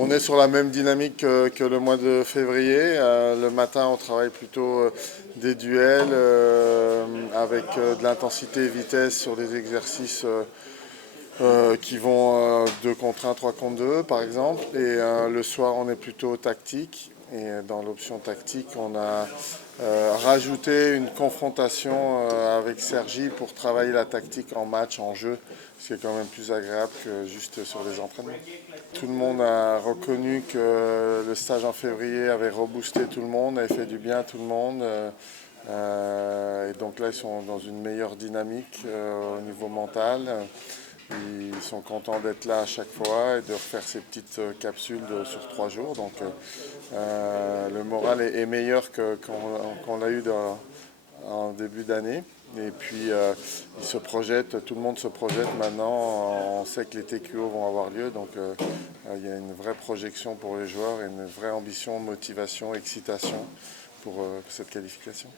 On est sur la même dynamique que le mois de février. Le matin, on travaille plutôt des duels avec de l'intensité et vitesse sur des exercices qui vont 2 contre 1, 3 contre 2 par exemple. Et le soir, on est plutôt tactique. Et dans l'option tactique, on a rajouté une confrontation avec Sergi pour travailler la tactique en match, en jeu, ce qui est quand même plus agréable que juste sur les entraînements. Tout le monde a reconnu que le stage en février avait reboosté tout le monde, avait fait du bien à tout le monde. Et donc là, ils sont dans une meilleure dynamique au niveau mental. Ils sont contents d'être là à chaque fois et de refaire ces petites capsules sur 3 jours. Donc le moral est meilleur qu'on l'a eu en début d'année. Et puis ils se projettent, tout le monde se projette maintenant. On sait que les TQO vont avoir lieu, donc il y a une vraie projection pour les joueurs et une vraie ambition, motivation, excitation pour cette qualification.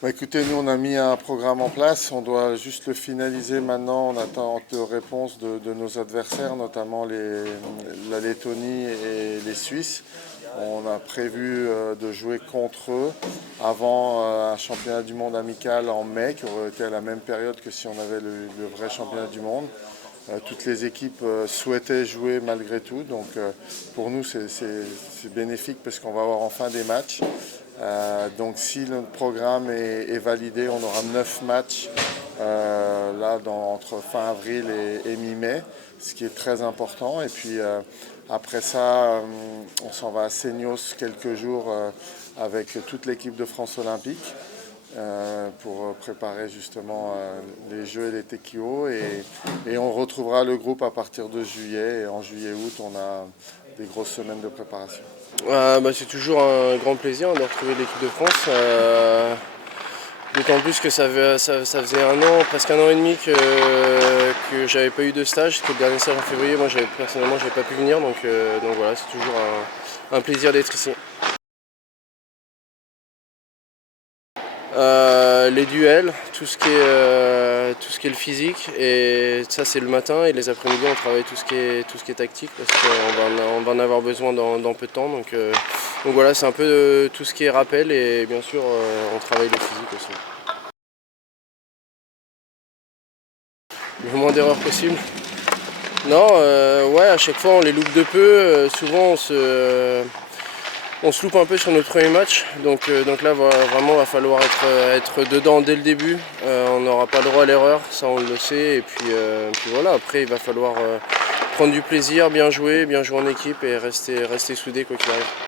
Bah écoutez, nous on a mis un programme en place, on doit juste le finaliser maintenant, on attend de réponses de nos adversaires, notamment la Lettonie et les Suisses. On a prévu de jouer contre eux avant un championnat du monde amical en mai, qui aurait été à la même période que si on avait le vrai championnat du monde. Toutes les équipes souhaitaient jouer malgré tout, donc pour nous c'est bénéfique parce qu'on va avoir enfin des matchs. Donc si le programme est validé, on aura 9 matchs là entre fin avril et mi-mai, ce qui est très important. Et puis après ça, on s'en va à Seignos quelques jours avec toute l'équipe de France Olympique pour préparer justement les Jeux et les TQO. Et on retrouvera le groupe à partir de juillet. Et en juillet-août, on a des grosses semaines de préparation. C'est toujours un grand plaisir de retrouver l'équipe de France. D'autant plus que ça faisait un an, presque un an et demi que j'avais pas eu de stage. C'était le dernier stage en février. Moi, personnellement, j'avais pas pu venir. Donc voilà, c'est toujours un plaisir d'être ici. Les duels, tout ce qui est le physique, et ça c'est le matin, et les après-midi on travaille tout ce qui est tactique parce qu'on va en avoir besoin dans peu de temps. Donc voilà, c'est un peu tout ce qui est rappel, et bien sûr on travaille le physique aussi. Le moins d'erreurs possible. Non, ouais, à chaque fois on les loupe de peu, souvent on se loupe un peu sur notre premier match, donc là vraiment il va falloir être dedans dès le début. On n'aura pas le droit à l'erreur, ça on le sait, et puis voilà, après il va falloir prendre du plaisir, bien jouer en équipe et rester soudé quoi qu'il arrive.